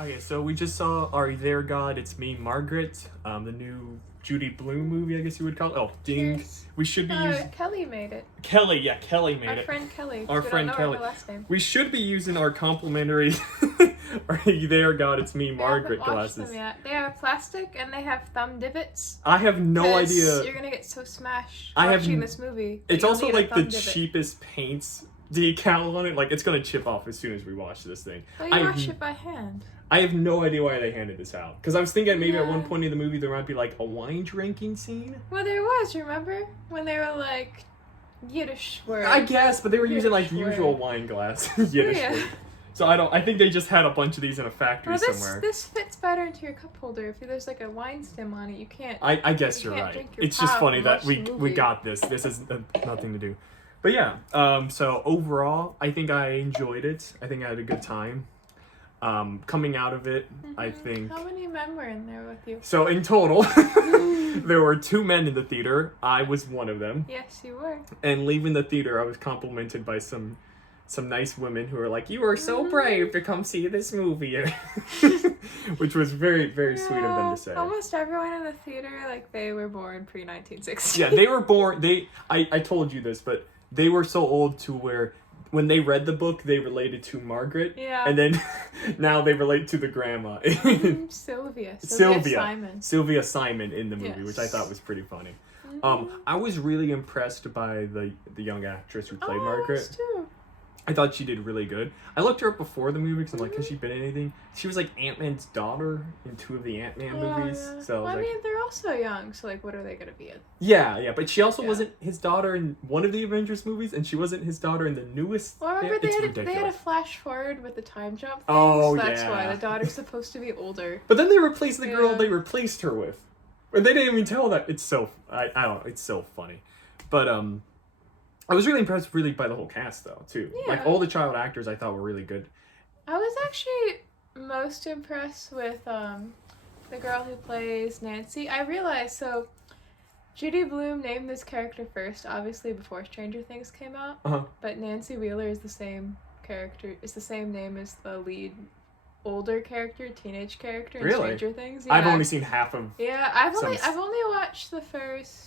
Okay, so we just saw Are You There, God? It's Me, Margaret, the new Judy Blume movie, I guess you would call it. Oh, ding. Yes. We should be using... Kelly made it. Kelly made Our it. friend Kelly. Our We friend don't know Kelly. her last name. We should be using our complimentary Are You There, God? It's Me, Margaret I haven't watched glasses. them yet. They are plastic and they have thumb divots. I have no 'Cause idea. You're gonna get so smashed I have watching this movie. that It's you'll also need a like the thumb divot. cheapest paints decal on it. Like, it's gonna chip off as soon as we watch this thing. Well, you wash it by hand. I have no idea why they handed this out. Because I was thinking maybe at one Yeah. point in the movie there might be like a wine drinking scene. Well, there was, remember? When they were like, Yiddish words. I guess, but they were using like Yiddish usual word. wine glass. Yiddish Yeah. word. So I think they just had a bunch of these in a factory Well, somewhere. this fits better into your cup holder. If there's like a wine stem on it, you can't. I guess you you're can't right. drink your It's just pop funny and that watch we the we movie. got this. This has nothing to do. But yeah, so overall, I think I enjoyed it. I think I had a good time. Coming out of it, I think... How many men were in there with you? So in total, there were 2 men in the theater. I was one of them. Yes, you were. And leaving the theater, I was complimented by some nice women who were like, "You are so brave to come see this movie," which was very, very sweet of them to say. Almost everyone in the theater, like, they were born pre-1960. Yeah, they were born. I told you this, but they were so old to where when they read the book, they related to Margaret. Yeah. And then now they relate to the grandma. Sylvia Sylvia Simon in the movie, Yes. which I thought was pretty funny. I was really impressed by the young actress who played Margaret. I was too. I thought she did really good. I looked her up before the movie because I'm like, has she been in anything? She was like Ant-Man's daughter in 2 of the Ant-Man movies. Yeah. So Well, I like, mean, they're also young, so like, what are they gonna be in? yeah, but she also Yeah. wasn't his daughter in one of the Avengers movies, and she wasn't his daughter in the newest. Well, remember It's they had a ridiculous. flash forward with the time jump thing, Oh, so that's yeah. why the daughter's supposed to be older. But then they replaced the girl Yeah. they replaced her with, and they didn't even tell that. It's so I don't know. It's so funny, but I was really impressed by the whole cast though too. Yeah. Like all the child actors I thought were really good. I was actually most impressed with the girl who plays Nancy. I realized, so Judy Blume named this character first, obviously before Stranger Things came out. Uh-huh. But Nancy Wheeler is the same character. It's the same name as the lead older character, teenage character in Really? Stranger Things. I've Yeah. only seen half of. Yeah, I've some- only watched the first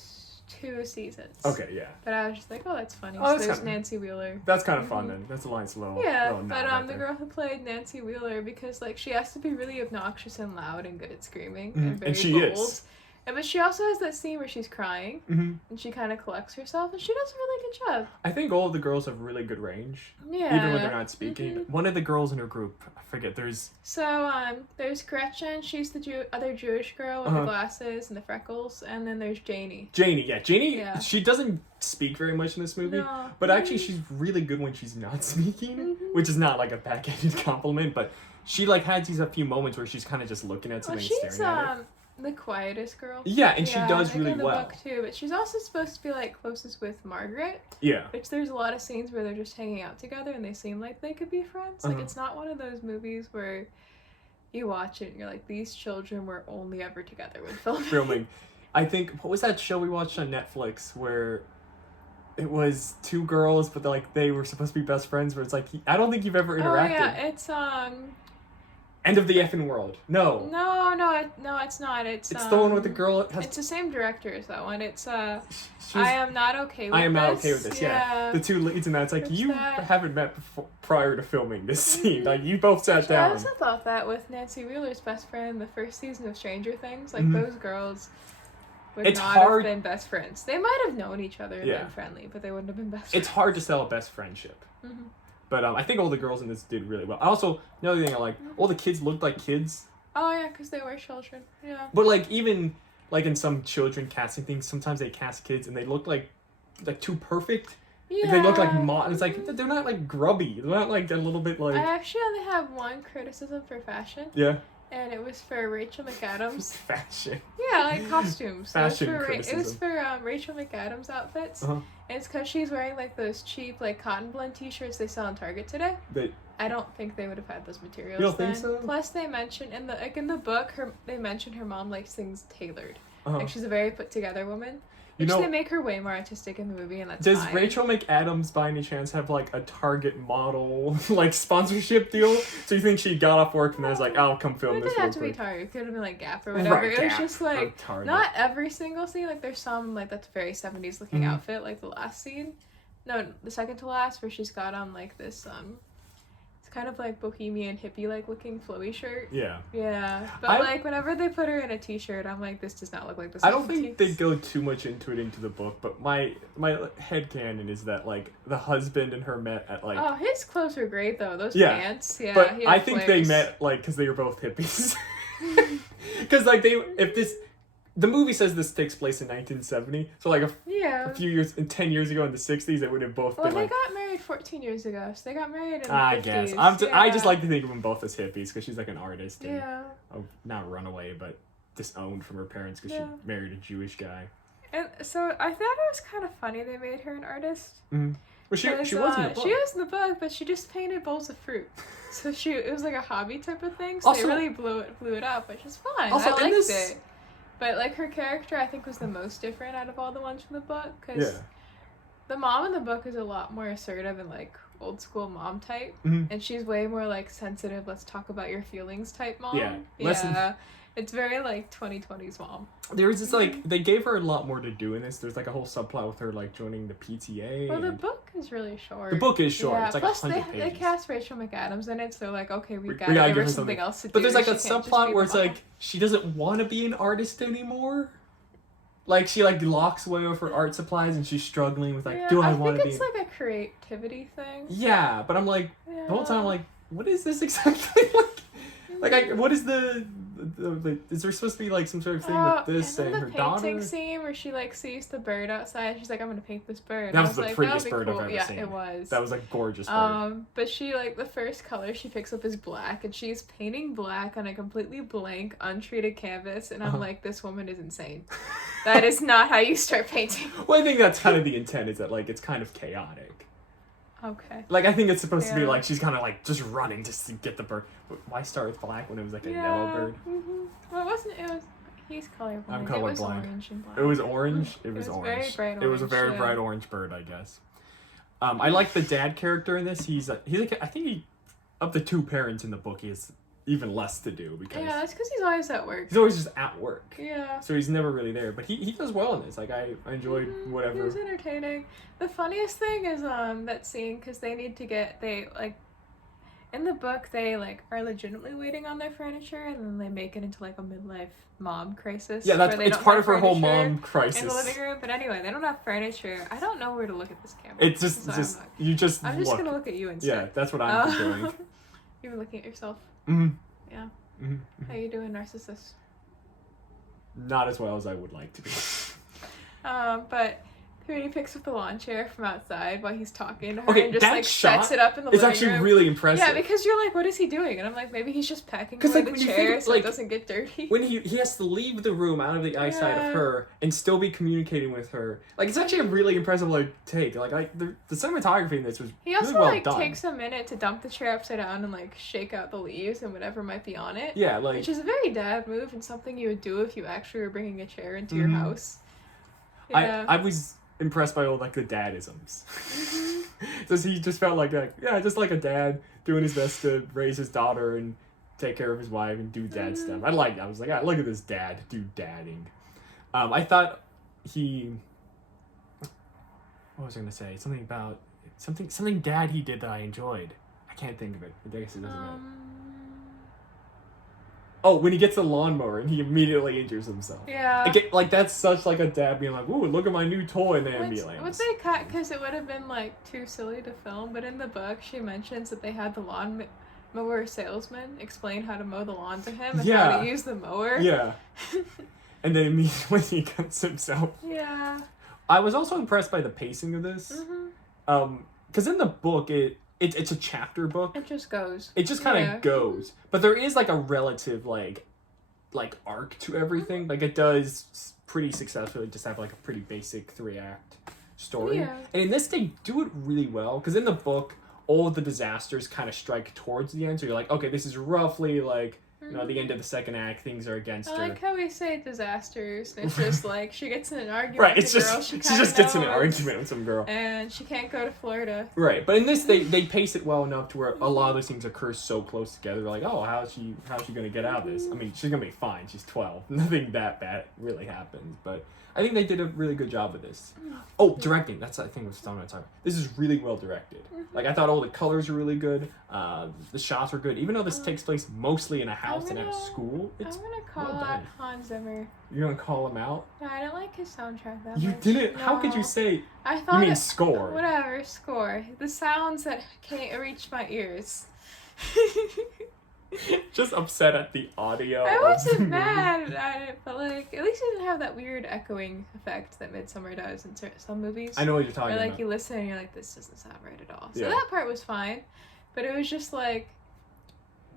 2 seasons. Okay, yeah. But I was just like, oh, that's funny. Oh, So that's there's kinda- Nancy Wheeler. That's kind of fun then. That's a nice little. Yeah, little nod but right the there. girl who played Nancy Wheeler, because like she has to be really obnoxious and loud and good at screaming Mhm, and very and she bold. is. But she also has that scene where she's crying Mhm. and she kind of collects herself and she does a really good job. I think all of the girls have really good range, Yeah. even when they're not speaking. Mhm. One of the girls in her group, I forget. There's So there's Gretchen. She's the other Jewish girl with Uh-huh. the glasses and the freckles, and then there's Janie. Janie. Yeah, Janie. Yeah. She doesn't speak very much in this movie, No. but actually she's really good when she's not speaking, Mhm. which is not like a backhanded compliment, but she like has these a few moments where she's kind of just looking at Well, something and she's staring at it. the quietest girl. Yeah, and she does like really in the well. book too, but she's also supposed to be like closest with Margaret. Yeah. Which there's a lot of scenes where they're just hanging out together and they seem like they could be friends. Like, Uh-huh. it's not one of those movies where you watch it and you're like, these children were only ever together when filming. Filming. I think, what was that show we watched on Netflix where it was 2 girls, but like they were supposed to be best friends, where it's like, I don't think you've ever Oh interacted. yeah, it's End of the effing world. No. no, it's not. It's The one with the girl has It's the same director as that one. It's she's, I Am Not Okay With This. I am not okay with this. Yeah. The 2 leads in that. It's like It's you that. haven't met before, prior to filming this scene. Like you both sat I down. also thought that with Nancy Wheeler's best friend in the first season of Stranger Things, like Mhm. those girls would It's not hard- have been best friends. They might have known each other and Yeah. been friendly, but they wouldn't have been best friends. It's hard to sell a best friendship. Mhm. But I think all the girls in this did really well. Also, another thing I like, all the kids looked like kids. Oh yeah, because they were children. Yeah. But like even like in some children casting things, sometimes they cast kids and they look like too perfect. Yeah. Like, they look like and it's like they're not like grubby. They're not like a little bit like I actually only have one criticism for fashion, yeah. and it was for Rachel McAdams. Fashion. Yeah, like costumes. Fashion It was criticism. for Rachel McAdams outfits. Uh-huh. And it's because she's wearing like those cheap like cotton blend T-shirts they sell on Target today. They I don't think they would have had those materials. You don't think then. so? Plus, they mention in the book, they mention her mom likes things tailored. uh Like she's a very put together woman. You Which know, they make her way more artistic in the movie, and that's does fine. Rachel McAdams by any chance have like a Target model like sponsorship deal? So you think she got off work and was like, I'll come film It this didn't real have to be quick? Target. It could have been like Gap or whatever. Right, It was Gap just or like Target. not every single scene. Like there's some like that's very 70s looking Mhm. outfit, like the last scene. No, the second to last, where she's got on like this it's kind of like bohemian hippie like looking flowy shirt. Yeah. Yeah, but like whenever they put her in a t-shirt, I'm like, this does not look like this. I don't think they go too much into the book, but my headcanon is that like the husband and her met at like. Oh, his clothes were great though. Those Yeah, pants. Yeah, but he had I think they flares. met like because they were both hippies. Because like the movie says this takes place in 1970, so like a few years, 10 years ago in the 60s, it would have both Well, been they like. got married 14 years ago, so they got married in the 50s. I guess I just like to think of them both as hippies because she's like an artist and not runaway but disowned from her parents because she married a Jewish guy. And so I thought it was kind of funny they made her an artist. Mm-hmm. Well, she was in the book. She was in the book, but she just painted bowls of fruit. So it was like a hobby type of thing. So Also, they really blew it up, which is fine. Also, I liked it. But like her character, I think was the most different out of all the ones from the book because the mom in the book is a lot more assertive and like old school mom type, and she's way more like sensitive. Let's talk about your feelings type mom. Yeah. It's very like 2020s mom. There was this like they gave her a lot more to do in this. There's like a whole subplot with her like joining the PTA. Well, the book is really short. The book is short. Yeah, it's like plus 100 pages. they cast Rachel McAdams in it, so like okay, we gotta give her something else to do. But there's like a She can't just subplot be where the it's mom. like she doesn't want to be an artist anymore. Like she like locks away with her art supplies and she's struggling with like, do I want to be? I think it's like a creativity thing. Yeah, but I'm like the whole time I'm like, what is this exactly like? What is the is there supposed to be like some sort of thing with this and her daughter? The painting scene where she like sees the bird outside, she's like, I'm gonna paint this bird. That was the like, prettiest bird I've ever yeah, seen. It was. That was like gorgeous bird. But she like the first color she picks up is black, and she's painting black on a completely blank, untreated canvas, and I'm like, this woman is insane. That is not how you start painting. Well, I think that's kind of the intent, is that like it's kind of chaotic. Okay. Like, I think it's supposed to be like she's kind of like just running just to get the bird. But why start with black when it was like a yellow bird? Well, it wasn't. It was. He's colorblind. I'm It was colorblind. orange and black. It was orange. It was was orange. very bright It was a orange, very bright orange bird, I guess. I like the dad character in this. He's like I think of the two parents in the book, he has even less to do because that's because he's always at work. he's always just at work. Yeah. So he's never really there, but he does well in this. Like I enjoyed whatever. It was entertaining. The funniest thing is that scene because they like in the book they like are legitimately waiting on their furniture and then they make it into like a midlife mom crisis. Yeah, it's part of her whole mom crisis in the living room. But anyway, they don't have furniture. I don't know where to look at this camera. It's just you just. I'm just gonna look at you instead. Yeah, that's what I'm doing. You were looking at yourself. Mm-hmm. Yeah. Mm-hmm. How you doing, narcissist? Not as well as I would like to be. But Puberty picks up the lawn chair from outside while he's talking to her Okay, and just that like shot sets it up in the It's living actually room. really impressive. Yeah, because you're like, what is he doing? And I'm like, maybe he's just packing away like, the when you chair think, so like, it doesn't get dirty. When he has to leave the room out of the eyesight of her and still be communicating with her, like it's actually a really impressive like take. Like the cinematography in this was He also really well like done. takes a minute to dump the chair upside down and like shake out the leaves and whatever might be on it. Yeah, like which is a very dad move and something you would do if you actually were bringing a chair into your house. Yeah. I was impressed by all like the dadisms. So he just felt like just like a dad doing his best to raise his daughter and take care of his wife and do dad stuff. I was like, look at this dad do dadding. I thought what was I gonna say? Something about something dad he did that I enjoyed. I can't think of it. I guess it doesn't matter. Oh, when he gets the lawnmower and he immediately injures himself. Yeah. Like that's such like a dad being like, "Ooh, look at my new toy in the ambulance." Would they cut because it would have been like too silly to film? But in the book, she mentions that they had the lawnmower salesman explain how to mow the lawn to him and how to use the mower. Yeah. And then immediately he cuts himself. Yeah. I was also impressed by the pacing of this. Because in the book it's a chapter book. It just goes. It just kind of goes. But there is like a relative like arc to everything. Like it does pretty successfully just have like a pretty basic 3-act story. Yeah. And in this they do it really well because in the book all of the disasters kind of strike towards the end. So you're like, okay, this is roughly like You know, at the end of the second act, things are against I her. like how we say disasters. It's just like she gets in an argument Right, with it's a just girl she kinda just gets in an knows, argument with some girl. and she can't go to Florida. Right, but in this they pace it well enough to where a lot of those things occur so close together. Like, oh, how's she gonna get out of this? I mean, she's gonna be fine. She's 12. Nothing that bad really happens, but I think they did a really good job of this. Oh, directing. That's I think what I'm talking about. This is really well directed. Like I thought all the colors were really good. The shots were good. Even though this takes place mostly in a house and at a school, it's I'm gonna call well out done. Hans Zimmer. You're gonna call him out? No, I don't like his soundtrack that You much. didn't? How could No. you say? I thought You mean it- score? Whatever, score. The sounds that can't reach my ears. Just upset at the audio. I of the wasn't movie. mad at it, but like at least it didn't have that weird echoing effect that Midsummer does in some movies. I know what you're talking Or like about. you listen and you're like, this doesn't sound right at all. So Yeah. that part was fine, but it was just like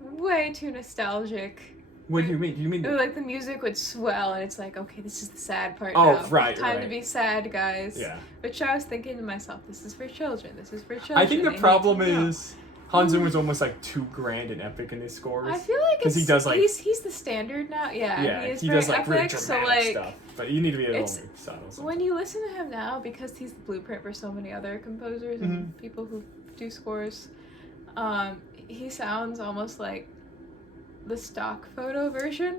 way too nostalgic. What do you mean? You mean? It was like the music would swell and it's like, okay, this is the sad part Oh, now. right, Time to right. be sad, guys. Yeah. Which I was thinking to myself, this is for children. This is for children. I think They the need problem to know. is Hans Zimmer's almost like too grand and epic in his scores. I feel like 'Cause he does, like- he's the standard now. Yeah, yeah, he is he very does like really epic. dramatic So like stuff. But you need to be a little it's- more subtle. when sometimes. you listen to him now, because he's the blueprint for so many other composers and people who do scores, he sounds almost like the stock photo version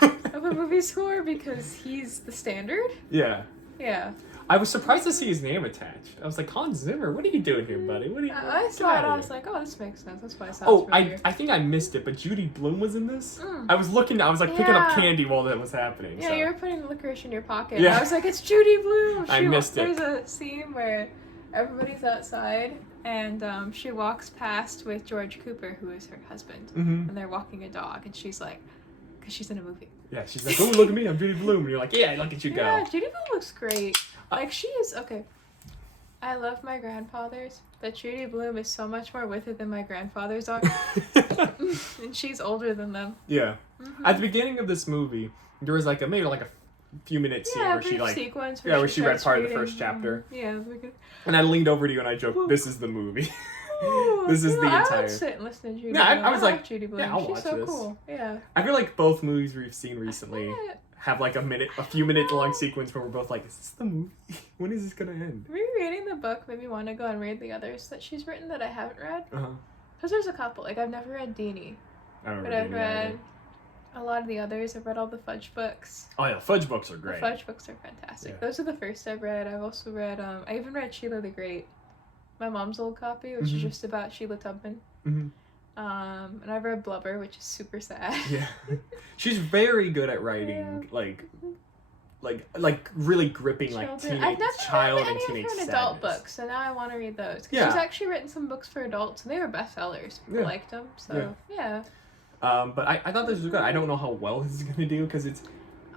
of a movie score because he's the standard. Yeah. Yeah. I was surprised to see his name attached. I was like, Hans Zimmer, what are you doing here, buddy? What are you? I get saw it. outta I here." was like, oh, this makes sense. That's why it sounds Oh, familiar. I think I missed it, but Judy Blume was in this. Mm. I was looking. I was like picking up Yeah. candy while that was happening. Yeah, so. you were putting licorice in your pocket. Yeah. I was like, it's Judy Blume. I missed it. There's a scene where everybody's outside and she walks past with George Cooper, who is her husband, and they're walking a dog, and she's like, because she's in a movie. Yeah, she's like, oh, look at me, I'm Judy Blume. And you're like, yeah, look at you go. Yeah, Judy Blume looks great. Like, she is, okay. I love my grandfathers, but Judy Blume is so much more with it than my grandfathers are. And she's older than them. Yeah. At the beginning of this movie, there was like maybe a few minute scene Yeah, where she brief like, sequence where she read starts part of the reading. first chapter. Yeah, we could. And I leaned over to you and I joked, this is the movie. Ooh, This is you the know, I entire- would sit and listen to Judy Yeah, Blume. I was like, like Judy Blume. yeah, I'll She's watch so this. cool. Yeah. I feel like both movies we've seen recently Yeah. have like a few minute long sequence where we're both like, is this the movie? When is this gonna end? Rereading the book made me want to go and read the others that she's written that I haven't read. Because there's a couple. Like, I've never read Deanie, I don't but remember. I've read a lot of the others. I've read all the Fudge books. Oh yeah, Fudge books are The great. Fudge books are fantastic. Yeah. Those are the first I've read. I've also read, I even read Sheila the Great, my mom's old copy, which is just about Sheila Tubman. And I've read Blubber, which is super sad. Yeah, she's very good at writing like really gripping like Children. teenage child read and any teenage of her sadness. adult books, so now I want to read those. 'Cause Yeah. she's actually written some books for adults, and they were bestsellers. People Yeah. liked them, so yeah. But I thought this was good. I don't know how well this is gonna do because it's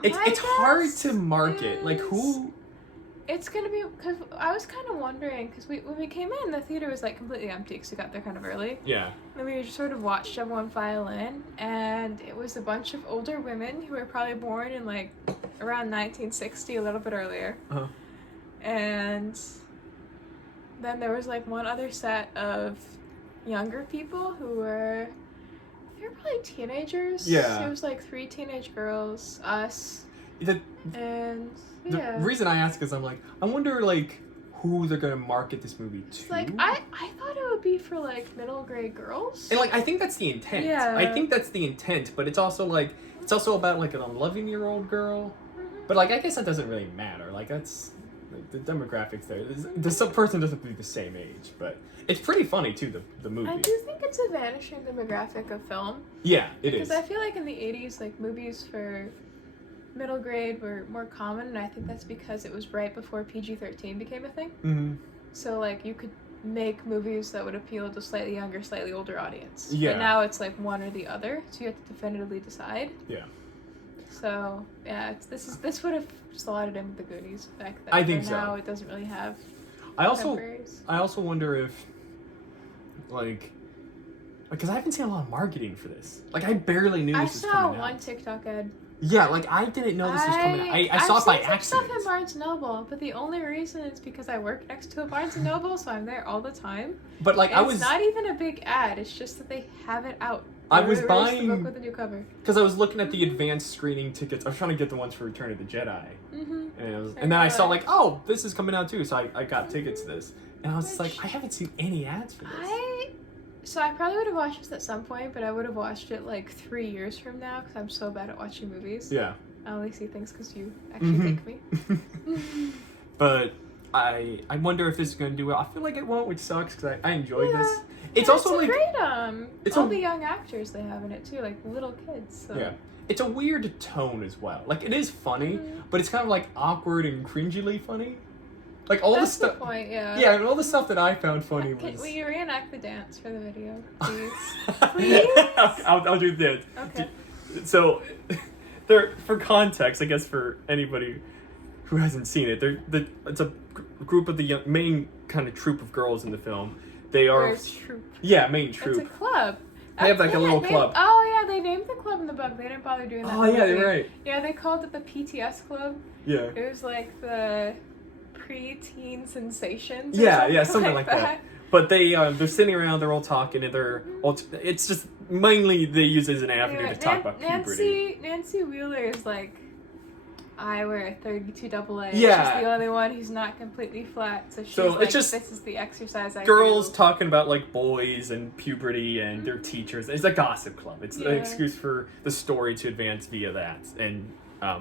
My hard guess to market. Like who? It's gonna be because I was kind of wondering because when we came in, the theater was like completely empty because we got there kind of early. Yeah. And we just sort of watched everyone file in, and it was a bunch of older women who were probably born in like around 1960, a little bit earlier. And then there was like one other set of younger people who were, they were probably teenagers. Yeah. It was like 3 teenage girls, us, The yeah. reason I ask is I'm like I wonder like who they're gonna market this movie to. Like I thought it would be for like middle grade girls. And like I think that's the intent. Yeah. I think that's the intent, but it's also about like an 11-year-old girl. But like I guess that doesn't really matter. Like that's like, the demographics there. The person doesn't have to be the same age, but it's pretty funny too. The movie. I do think it's a vanishing demographic of film. Yeah, it is. Because I feel like in the 80s, like movies for middle grade were more common, and I think that's because it was right before PG-13 became a thing. So like you could make movies that would appeal to slightly younger, slightly older audience. Yeah. But now it's like one or the other, so you have to definitively decide. Yeah. So yeah, this would have slotted in with the Goonies back then. I think but so. now it doesn't really have. I also contemporaries. wonder if like because I haven't seen a lot of marketing for this. Like I barely knew I this was saw coming one out. TikTok ad. Yeah, like I didn't know this was coming out. I saw it by I've seen some accident. stuff in Barnes & Noble, but the only reason is because I work next to a Barnes & Noble, so I'm there all the time. But like And I was it's not even a big ad, it's just that they have it out. I was The book buying with the new cover. because I was looking at the advanced screening tickets. I was trying to get the ones for Return of the Jedi, Mm-hmm. and then I saw like, oh, this is coming out too, so I got tickets to this, and I was just like, I haven't seen any ads for this. So I probably would have watched this at some point, but I would have watched it like 3 years from now because I'm so bad at watching movies. Yeah. I only see things because you actually take me. But I wonder if this is gonna do well. I feel like it won't, which sucks because I enjoyed this. It's also like great. it's all the young actors they have in it too, like little kids. So. Yeah, it's a weird tone as well. Like it is funny, but it's kind of like awkward and cringily funny. Like all That's the stuff. The point, yeah. Yeah, and all the stuff that I found funny was. Will you reenact the dance for the video, please? Please. I'll do this. Okay. So, there for context, I guess for anybody who hasn't seen it, it's a group of the main kind of troupe of girls in the film. They are. Where's troop? Yeah, main troupe. It's a club. They have like a little club. Oh yeah, they named the club in the book. They didn't bother doing that. Oh yeah, you're right. Yeah, they called it the PTS club. Yeah. It was like the pre-teen sensations. Yeah, something like that. But they're sitting around, they're all talking, and it's just mainly they use it as an avenue to talk about puberty. Nancy Wheeler is like, I wear 32 AA. Yeah. She's the only one who's not completely flat. So she's So like, it's just this is the exercise I girls do. talking about like boys and puberty and their teachers. It's a gossip club. It's an excuse for the story to advance via that and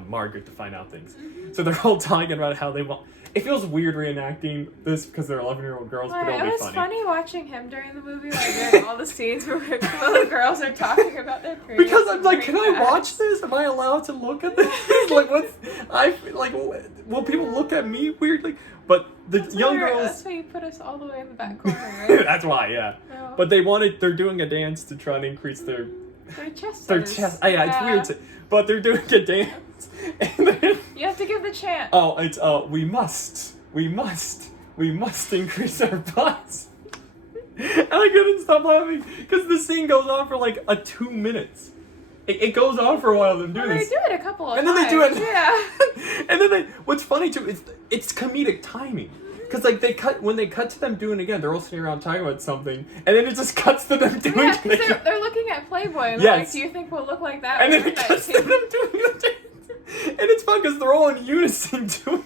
Margaret to find out things. So they're all talking about how they want. It feels weird reenacting this because they're 11-year-old girls, but it'll be funny. It was funny watching him during the movie, like during all the scenes where little girls are talking about their careers. Because I'm like, can I watch this? Am I allowed to look at this? Like, will people look at me weirdly? But That's young why girls. That's why you put us all the way in the back corner, right? That's why, yeah. No. But they're doing a dance to try and increase their chest. Yeah, it's weird. But they're doing a dance, and then you have to give the chant. Oh, it's we must increase our butts. And I couldn't stop laughing because the scene goes on for like 2 minutes. It goes on for a while. Them doing this. They do it a couple of and times. then they do it. Yeah. And then what's funny too is it's comedic timing. Because like when they cut to them doing it again, they're all sitting around talking about something, and then it just cuts to them doing it again. They're looking at Playboy and they're like, do you think we'll look like that? And then it cuts to them doing the dance. And it's fun because they're all in unison doing.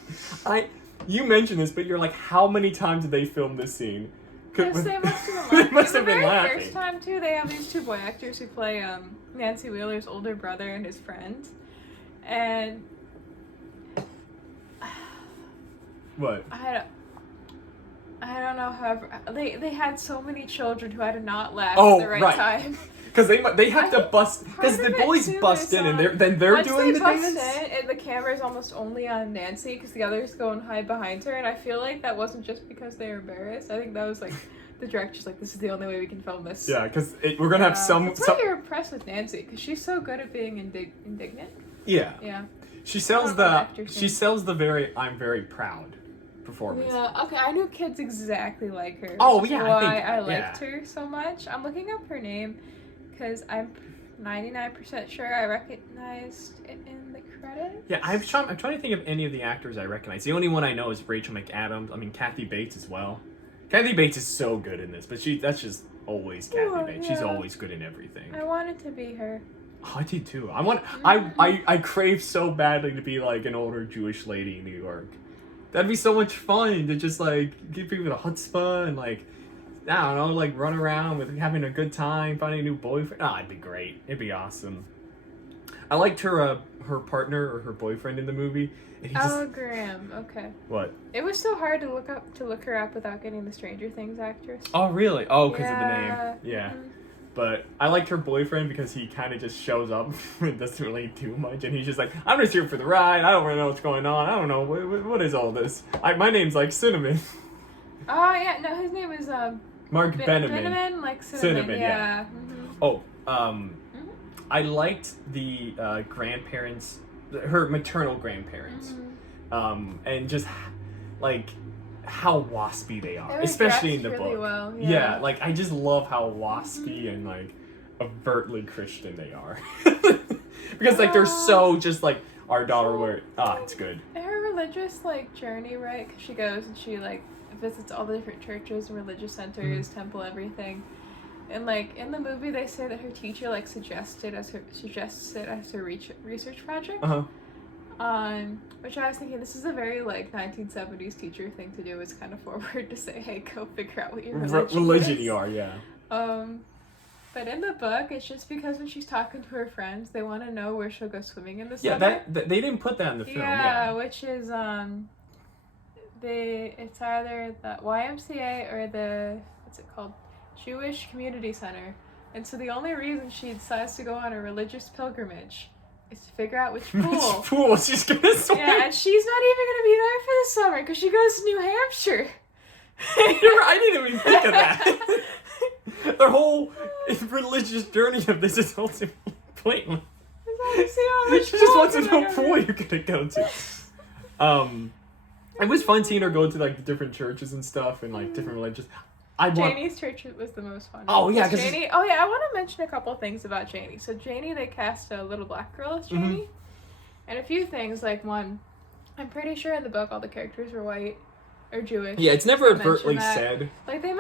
You mentioned this, but you're like, how many times did they film this scene? Yes, they must have been laughing. They must have been laughing. The very first time too, they have these two boy actors who play Nancy Wheeler's older brother and his friend, and what? I don't know. However, they had so many children who had to not laugh Oh, at the right time. Because they have to bust. Because the boys bust in and they're doing the dance. And the camera is almost only on Nancy because the others go and hide behind her. And I feel like that wasn't just because they were embarrassed. I think that was like the director's like, this is the only way we can film this. Yeah, because we're gonna have some. That's why you're impressed with Nancy because she's so good at being indignant. Yeah. Yeah. She sells the very I'm very proud performance. Yeah, okay, I knew kids exactly like her. Oh, yeah, Why I liked her so much. I'm looking up her name because I'm 99% sure I recognized it in the credits. Yeah, I'm trying to think of any of the actors I recognize. The only one I know is Rachel McAdams. I mean, Kathy Bates as well. Kathy Bates is so good in this, but that's just always Kathy Bates. She's always good in everything. I wanted to be her. Oh, I did too. I crave so badly to be like an older Jewish lady in New York. That'd be so much fun to just like give people a chutzpah and like, I don't know, like run around with having a good time, finding a new boyfriend. Oh, it'd be great. It'd be awesome. I liked her partner or her boyfriend in the movie. And Graham. Okay. What? It was so hard to look her up without getting the Stranger Things actress. Oh really? Oh, because of the name. Yeah. Mm-hmm. But I liked her boyfriend because he kind of just shows up and doesn't really do much. And he's just like, I'm just here for the ride. I don't really know what's going on. I don't know. What is all this? My name's like Cinnamon. Oh, yeah. No, his name is Mark Benjamin. Benjamin, like Cinnamon, yeah. Mm-hmm. Oh, I liked the grandparents, her maternal grandparents. Mm-hmm. And just like how waspy they are, they were especially in the really book. Well, yeah, like I just love how waspy and like overtly Christian they are. Because like they're so just like our daughter it's good. Her religious like journey, right? Because she goes and she like visits all the different churches and religious centers, temple, everything. And like in the movie, they say that her teacher like suggests it as her research project. Which I was thinking, this is a very like 1970s teacher thing to do. It's kind of forward to say, hey, go figure out what your religion is. You are, yeah. But in the book, it's just because when she's talking to her friends, they want to know where she'll go swimming in the summer. Yeah, they didn't put that in the film. Yeah, which is it's either the YMCA or the what's it called, Jewish Community Center. And so the only reason she decides to go on a religious pilgrimage is to figure out which pool she's gonna swim. Yeah, and she's not even gonna be there for the summer because she goes to New Hampshire. I didn't even think of that. Their whole religious journey of this is ultimately pointless. See how much She just wants to know what pool you're gonna go to. It was fun seeing her go to like the different churches and stuff and like different religions. Janie's church was the most fun. Oh yeah, because Janie. Oh yeah, I want to mention a couple of things about Janie. So Janie, they cast a little black girl as Janie, and a few things. Like one, I'm pretty sure in the book all the characters were white or Jewish. Yeah, it's never overtly said. Like they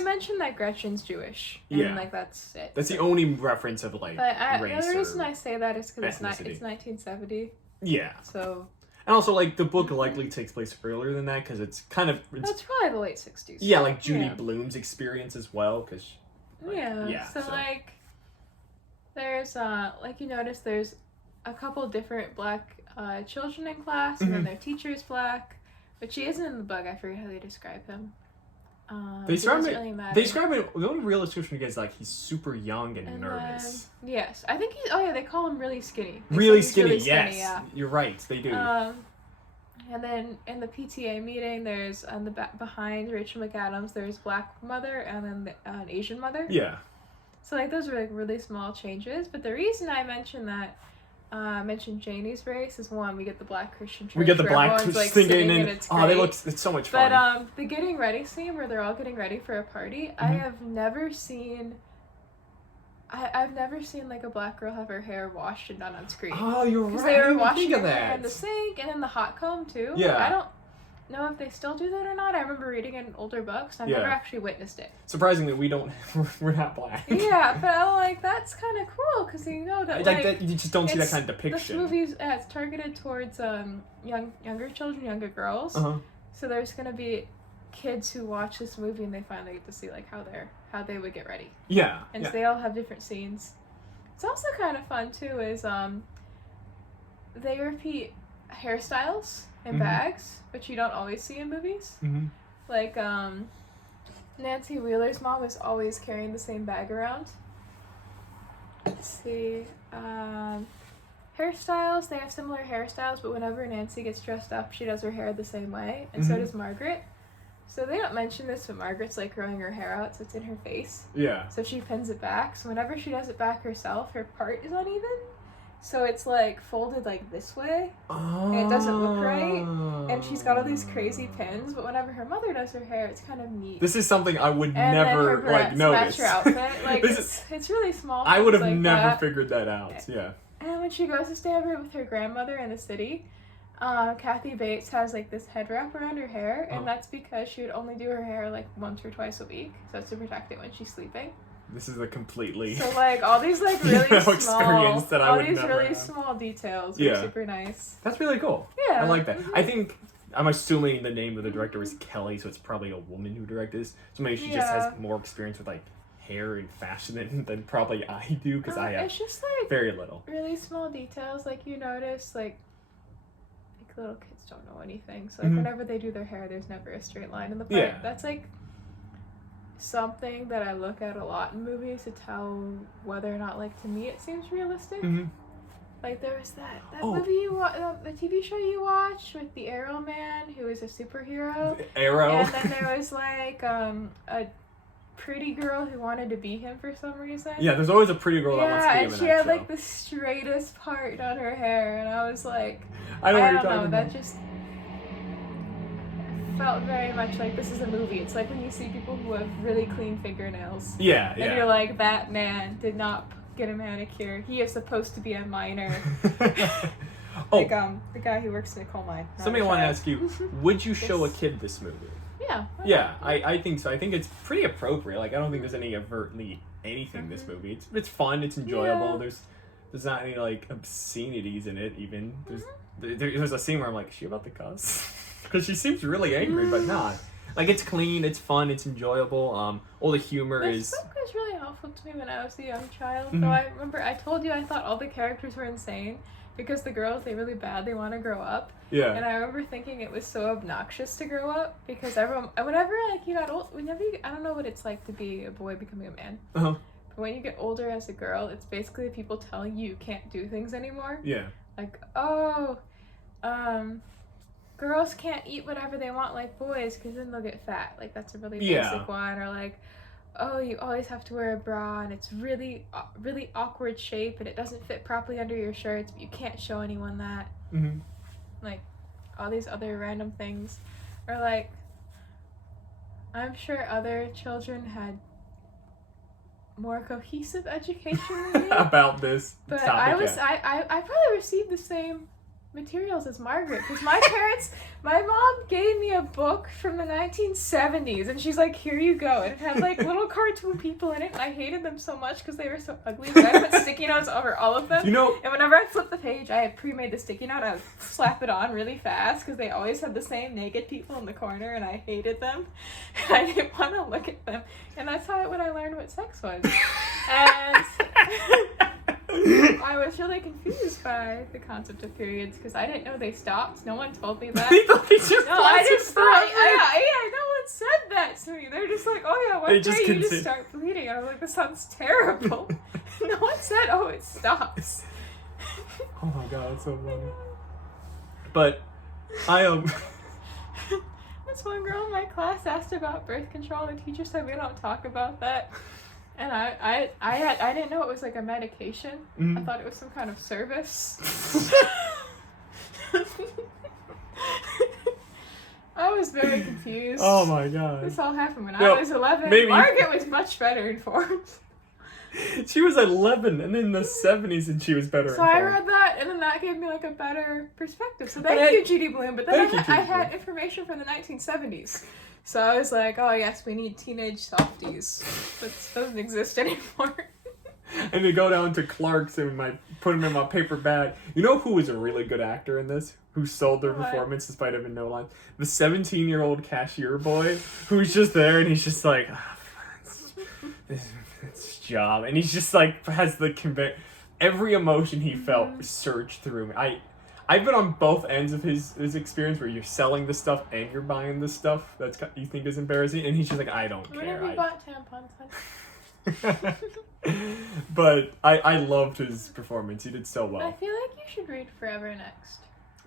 mentioned that Gretchen's Jewish. And like that's it. That's the only reference of like race. The reason I say that is because it's 1970. Yeah. So. And also, like, the book likely takes place earlier than that, because it's kind of... That's probably the late 60s. Yeah, like Judy Blume's experience as well, because... Like, so, like, there's, like, you notice there's a couple different black children in class, and then their teacher's black, but she isn't in the book. I forget how they describe him. They describe it, the only real description you get is, like, he's super young and nervous. Yes. I think they call him really skinny. Really skinny, yes. Yeah. You're right, they do. And then in the PTA meeting, there's, on the back behind Rachel McAdams, there's black mother and then an Asian mother. Yeah. So, like, those are, like, really small changes. But the reason I mentioned that, mentioned Janie's race is one, we get the black Christian church. We get the black like, singing and it's it's so much fun. But the getting ready scene where they're all getting ready for a party, I have never seen I've never seen like a black girl have her hair washed and done on screen. Oh, you're right. Because they were washing her hair in the sink and in the hot comb too. Yeah. I don't know if they still do that or not. I remember reading in older books. I've never actually witnessed it. Surprisingly, we're not black. Yeah, but I'm like, that's kind of cool because you know that that, you just don't see that kind of depiction. This movie's it's targeted towards younger children, younger girls. So there's gonna be kids who watch this movie and they finally get to see like how they would get ready. Yeah. And so they all have different scenes. It's also kind of fun too is they repeat hairstyles and bags, which you don't always see in movies. Like Nancy Wheeler's mom is always carrying the same bag around. Let's see. Hairstyles, they have similar hairstyles, but whenever Nancy gets dressed up, she does her hair the same way, and so does Margaret. So they don't mention this, but Margaret's like growing her hair out, so it's in her face. Yeah. So she pins it back. So whenever she does it back herself, her part is uneven. So it's like folded like this way, and it doesn't look right. And she's got all these crazy pins, but whenever her mother does her hair, it's kind of neat. This is something I would never like notice. Match her outfit. Like it's really small. I would have never figured that out. Yeah. And when she goes to stay over with her grandmother in the city, Kathy Bates has like this head wrap around her hair, and that's because she would only do her hair like once or twice a week, so it's to protect it when she's sleeping. This is a completely so like all these like really experience that I would never all these really have. Small details are super nice. That's really cool. Yeah, I like that. I think I'm assuming the name of the director is Kelly, so it's probably a woman who directed this. So maybe she just has more experience with like hair and fashion than probably I do, because I have it's just like very little. Really small details, like you notice like little kids don't know anything, so like whenever they do their hair, there's never a straight line in the part. That's like something that I look at a lot in movies to tell whether or not, like, to me it seems realistic. Like there was that movie the TV show you watched with the Arrow Man who is a superhero. Arrow. And then there was like a pretty girl who wanted to be him for some reason. Yeah, there's always a pretty girl that wants to be him in that show. Yeah, and she had like the straightest part on her hair, and I was like, I don't know, that just felt very much like this is a movie. It's like when you see people who have really clean fingernails. Yeah. And you're like, that man did not get a manicure. He is supposed to be a minor. Like the guy who works in a coal mine. Somebody want to ask you, would you show a kid this movie? Yeah. Yeah, I think so. I think it's pretty appropriate. Like, I don't think there's any overtly anything in this movie. It's fun. It's enjoyable. Yeah. There's not any like obscenities in it. Even there's a scene where I'm like, is she about to cuss? Because she seems really angry, but not. Like, it's clean. It's fun. It's enjoyable. All the humor This is. book was really helpful to me when I was a young child. Though I remember I told you I thought all the characters were insane because the girls they really want to grow up. Yeah. And I remember thinking it was so obnoxious to grow up because everyone, whenever like you got old, I don't know what it's like to be a boy becoming a man. Uh-huh. But when you get older as a girl, it's basically people telling you can't do things anymore. Yeah. Like, girls can't eat whatever they want like boys because then they'll get fat. Like, that's a really basic one. Or like, oh, you always have to wear a bra and it's really, really awkward shape and it doesn't fit properly under your shirts, but you can't show anyone that. Mm-hmm. Like, all these other random things. Or like, I'm sure other children had more cohesive education than me. About this But topic. I probably received the same materials as Margaret because my mom gave me a book from the 1970s and she's like, here you go, and it had like little cartoon people in it and I hated them so much because they were so ugly, but I put sticky notes over all of them, and whenever I flipped the page I had pre-made the sticky note, I would slap it on really fast because they always had the same naked people in the corner and I hated them and I didn't want to look at them, and that's how when I learned what sex was. And I was really confused by the concept of periods because I didn't know they stopped. No one told me that. They thought they just I just thought, yeah, no one said that to me. They're just like, oh yeah, one day you just start bleeding. I was like, this sounds terrible. No one said, oh, it stops. Oh my god, it's so funny. But This one girl in my class asked about birth control and the teacher said we don't talk about that. And I didn't know it was like a medication. I thought it was some kind of service. I was very confused. Oh my god. This all happened when I was 11. Margaret was much better informed. She was 11 and in the 70s and she was better informed. So I read that and then that gave me like a better perspective. So thank you, G.D. Bloom. But then I had information from the 1970s. So I was like, oh yes, we need teenage softies. That doesn't exist anymore. And to go down to Clark's and put him in my paper bag. You know who was a really good actor in this? Who sold their performance despite having no lines? The 17-year-old cashier boy who's just there and he's just like, it's job. And he's just like, has the every emotion he felt surged through me. I've been on both ends of his experience where you're selling the stuff and you're buying the stuff that's you think is embarrassing, and he's just like, I don't care. When have you bought tampons? But I loved his performance. He did so well. I feel like you should read Forever Next.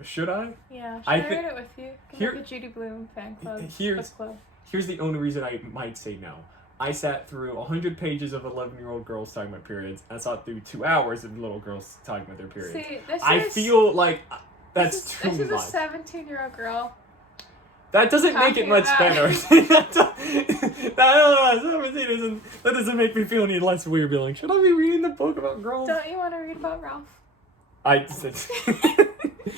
Should I? Yeah, should I read it with you? Here, the Judy Bloom fan club. Here's the only reason I might say no. I sat through 100 pages of 11-year-old girls talking about periods. I sat through 2 hours of little girls talking about their periods. See, feel like that's too much. This is a 17-year-old girl. That doesn't make it much better. That doesn't make me feel any less weird. Being like, should I be reading the book about girls? Don't you want to read about Ralph?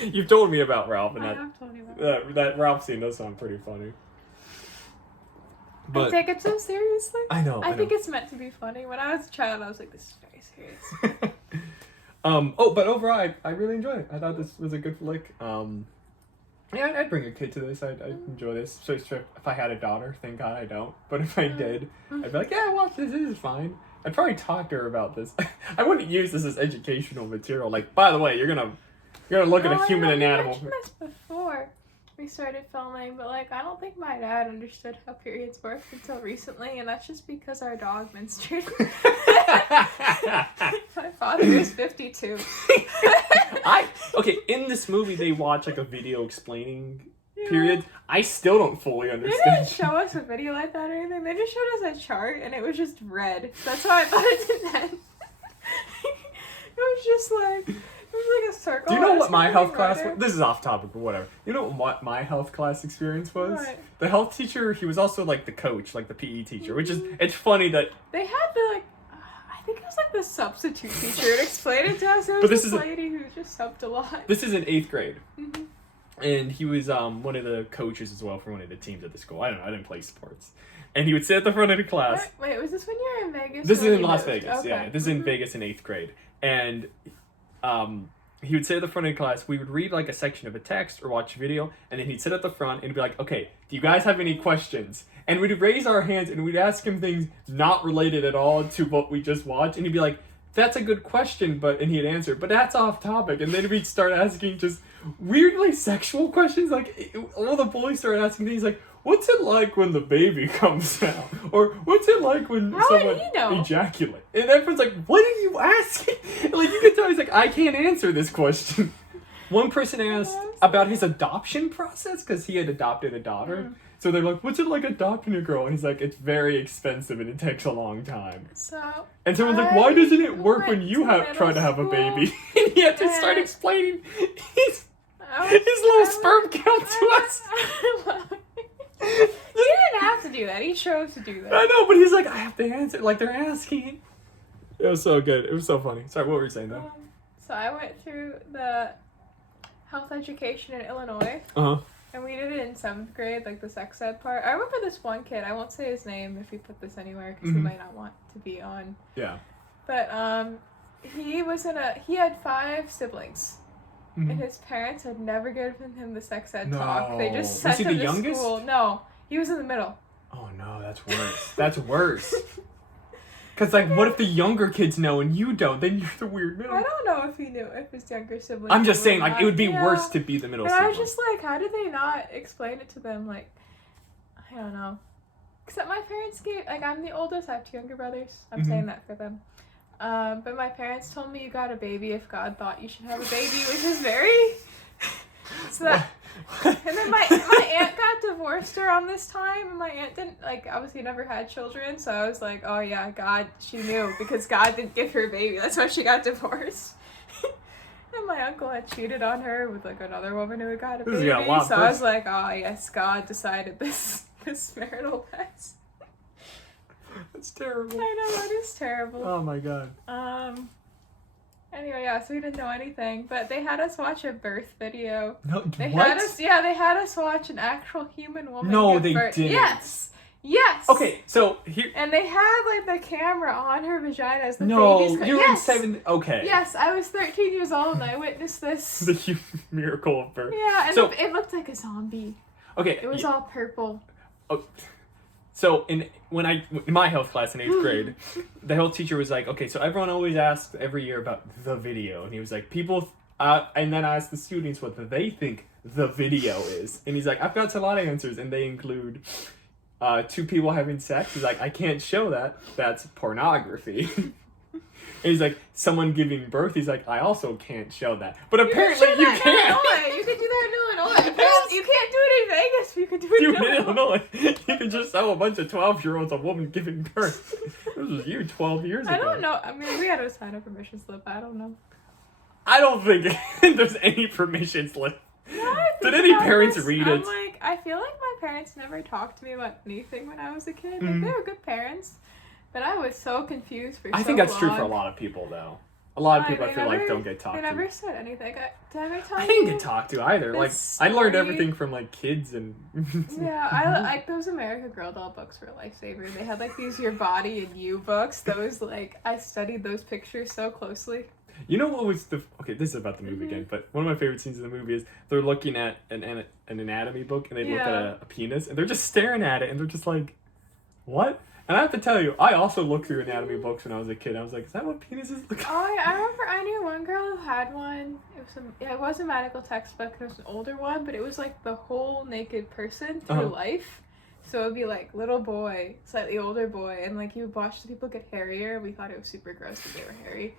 You've told me about Ralph, and I have told you about that Ralph scene does sound pretty funny. But I take it so seriously. I know. I think it's meant to be funny. When I was a child, I was like, this is very serious. But overall, I really enjoyed it. I thought this was a good flick. Yeah, I'd bring a kid to this. I'd enjoy this. So if I had a daughter, thank God I don't. But if I did, I'd be like, yeah, watch this. This is fine. I'd probably talk to her about this. I wouldn't use this as educational material. Like, by the way, you're gonna look at a human anatomy. I mentioned this before we started filming, but like, I don't think my dad understood how periods work until recently, and that's just because our dog menstruated. My father is 52. Okay, in this movie they watch like a video explaining periods. I still don't fully understand. They didn't show us a video like that or anything. They just showed us a chart and it was just red. That's how I thought it did then. It was just like, it was like a circle. Do you know what my health class was? This is off topic, but whatever. You know what my health class experience was? What? The health teacher, he was also like the coach, like the PE teacher, which is, it's funny that... They had the like, I think it was like the substitute teacher. It explained it to us. It was this lady who just subbed a lot. This is in 8th grade. and he was one of the coaches as well for one of the teams at the school. I don't know. I didn't play sports. And he would sit at the front of the class. Wait, was this when you were in Vegas? This is in you Las moved? Vegas, Okay. yeah. This is in Vegas in 8th grade. And he would sit at the front of the class. We would read like a section of a text or watch a video, and then he'd sit at the front and be like, okay, do you guys have any questions? And we'd raise our hands and we'd ask him things not related at all to what we just watched. And he'd be like, that's a good question, and he'd answer, but that's off topic. And then we'd start asking just weirdly sexual questions. Like, all the boys started asking things like, what's it like when the baby comes out? Or what's it like when someone ejaculates? And everyone's like, what are you asking? Like, you can tell he's like, I can't answer this question. One person asked about his adoption process because he had adopted a daughter. So they're like, what's it like adopting a girl? And he's like, it's very expensive and it takes a long time. And someone's like, why doesn't it work when you try to have a baby? And he had to start explaining his little sperm count to us. He didn't have to do that. He chose to do that. I know, but he's like, I have to answer. Like, they're asking. It was so good. It was so funny. Sorry, what were you saying, though? So I went through the health education in Illinois. Uh-huh. And we did it in 7th grade, like the sex ed part. I remember this one kid. I won't say his name if we put this anywhere because he might not want to be on. Yeah. But he had 5 siblings. Mm-hmm. And his parents had never given him the sex ed talk. They just sent Was he him the to youngest? school. No, he was in the middle. Oh no, that's worse. That's worse. Because, like, what if the younger kids know and you don't? Then you're the weird middle. I don't know if he knew if his younger siblings. I'm just saying, like, not. it would be worse to be the middle And sibling. I was just like, how did they not explain it to them? Like, I don't know. Except my parents gave, like, I'm the oldest. I have 2 younger brothers. I'm saying that for them. But my parents told me you got a baby if God thought you should have a baby, which is very... So that, and then my aunt got divorced around this time, and my aunt didn't, like, obviously never had children, so I was like, oh yeah, God, she knew, because God didn't give her a baby, that's why she got divorced. And my uncle had cheated on her with, like, another woman who had got a baby, so I was like, oh yes, God decided this marital mess. That's terrible. I know, that is terrible. Oh my God. Anyway, yeah, so we didn't know anything, but they had us watch a birth video. No, they what? They had us watch an actual human woman No, give they birth. didn't. Yes. Okay, so here. And they had, like, the camera on her vagina as the baby's baby's... you were in 7... Okay. Yes, I was 13 years old and I witnessed this. The human miracle of birth. Yeah, and so, it looked like a zombie. Okay. It was all purple. Oh. So in my health class in 8th grade, the health teacher was like, okay, so everyone always asks every year about the video, and he was like, and then I asked the students what they think the video is, and he's like, I've got a lot of answers, and they include 2 people having sex. He's like, I can't show that. That's pornography. And he's like, someone giving birth. He's like, I also can't show that. But apparently you can. You could do that in Illinois. You can't do it in Vegas, but you could do it in Illinois. You can just show a bunch of 12-year-olds a woman giving birth. This was you 12 years ago. I don't know. I mean, we had to sign a permission slip. I don't know. I don't think there's any permission slip. Did any parents read it? Like, I feel like my parents never talked to me about anything when I was a kid. Like, they were good parents. But I was so confused for so long. I think that's true for a lot of people, though. A lot of people, I feel like, don't get talked to. They never said anything. Did I ever tell you? I didn't get talked to either. Like, I learned everything from, like, kids and... Yeah, I like those American Girl doll books were a lifesaver. They had, like, these Your Body and You books. Those, like, I studied those pictures so closely. You know what was okay, this is about the movie again, but one of my favorite scenes in the movie is they're looking at an anatomy book, and they look at a penis, and they're just staring at it, and they're just like, what? And I have to tell you, I also looked through anatomy books when I was a kid. I was like, is that what penises look like? Oh, yeah, I remember I knew one girl who had one. It was a medical textbook. It was an older one, but it was like the whole naked person through life. So it would be like little boy, slightly older boy, and like you would watch the people get hairier. We thought it was super gross that they were hairy.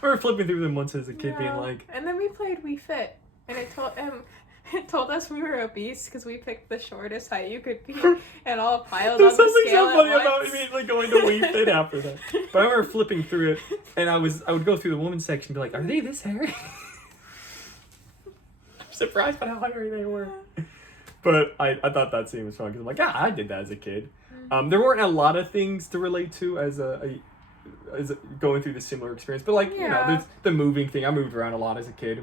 We were flipping through them once as a kid, being like... And then we played We Fit, and it told us we were obese because we picked the shortest height you could be and all piled on the scale. There's something so funny about once. immediately going to We Fit after that. But I remember flipping through it, and I would go through the women's section and be like, are they this hairy? I'm surprised by how hairy they were. But I thought that scene was fun because I'm like, I did that as a kid. There weren't a lot of things to relate to as as going through the similar experience, but like you know, there's the moving thing. I moved around a lot as a kid.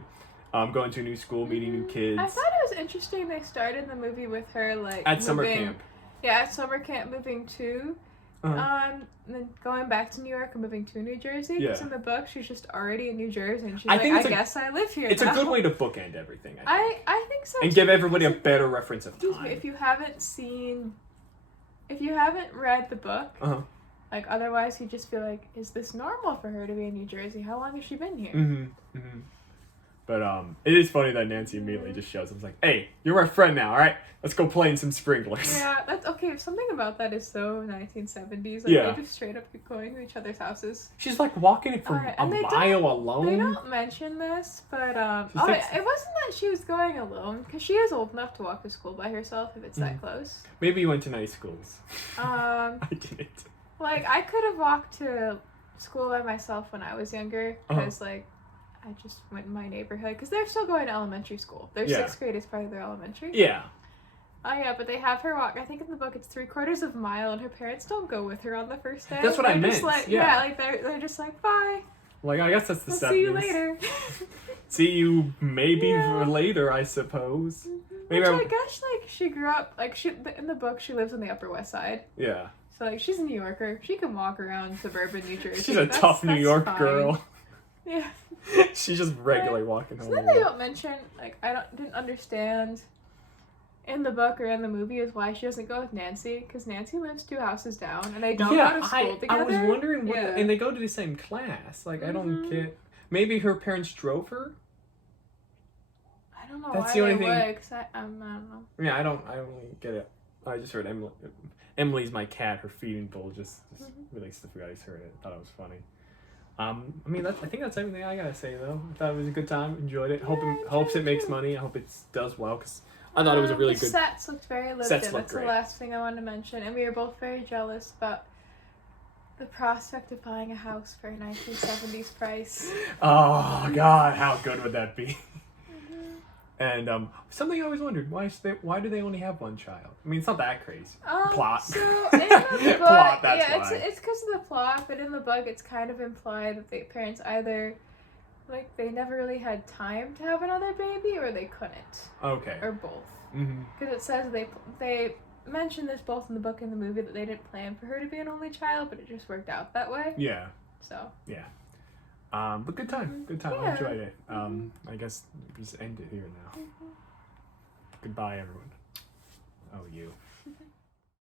going to a new school, meeting new kids. I thought it was interesting they started the movie with her like At summer moving- camp. Yeah, at summer camp moving to and then going back to New York and moving to New Jersey. Because in the book she's just already in New Jersey and she's I guess I live here It's now. a good way to bookend everything, I think so. And give everybody a better reference of time. If you haven't read the book, like otherwise you just feel like, is this normal for her to be in New Jersey? How long has she been here? But it is funny that Nancy immediately just shows up. It's like, hey, you're my friend now, all right? Let's go play in some sprinklers. Yeah, that's okay. Something about that is so 1970s. Like they just straight up keep going to each other's houses. She's like walking it for a mile alone. They don't mention this, but it wasn't that she was going alone because she is old enough to walk to school by herself if it's that close. Maybe you went to nice schools. I didn't. Like I could have walked to school by myself when I was younger because like I just went in my neighborhood because they're still going to elementary school. Their 6th grade is part of their elementary. Yeah. Oh yeah, but they have her walk. I think in the book it's 3/4 of a mile, and her parents don't go with her on the first day. That's what I meant. Just like, like they're just like, bye. Like I guess that's the 70s. See you later. See you maybe later, I suppose. Maybe Which I guess like she grew up like in the book she lives on the Upper West Side. Yeah. So like she's a New Yorker. She can walk around suburban New Jersey. She's a tough New York girl. Yeah. She's just regularly walking home. Something they don't mention, like didn't understand in the book or in the movie is why she doesn't go with Nancy, because Nancy lives 2 houses down and they don't go to school together. I was wondering what and they go to the same class. Like I don't get. Maybe her parents drove her. I don't know That's why the only they thing. would, 'cause I don't know. Yeah, I don't really get it. I just heard Emily's my cat. Her feeding bowl just released the food. I just heard it. Thought it was funny. I mean, I think that's everything I gotta say though. I thought it was a good time. Enjoyed it. Hopes it makes money. I hope it does well because I thought it was a really the good. Sets looked very lived Sets in. looked That's great. the last thing I wanted to mention, and we were both very jealous about the prospect of buying a house for a 1970s price. Oh God, how good would that be? And something I always wondered: why do they only have 1 child? I mean, it's not that crazy. Plot. So in the book, Plot, that's why. it's because of the plot, but in the book, it's kind of implied that the parents either, like, they never really had time to have another baby, or they couldn't. Okay. Or both. Because it says they mention this both in the book and the movie that they didn't plan for her to be an only child, but it just worked out that way. Yeah. So. Yeah. But good time. Good time. I enjoyed it. I guess we just end it here now. Goodbye, everyone. Oh, you.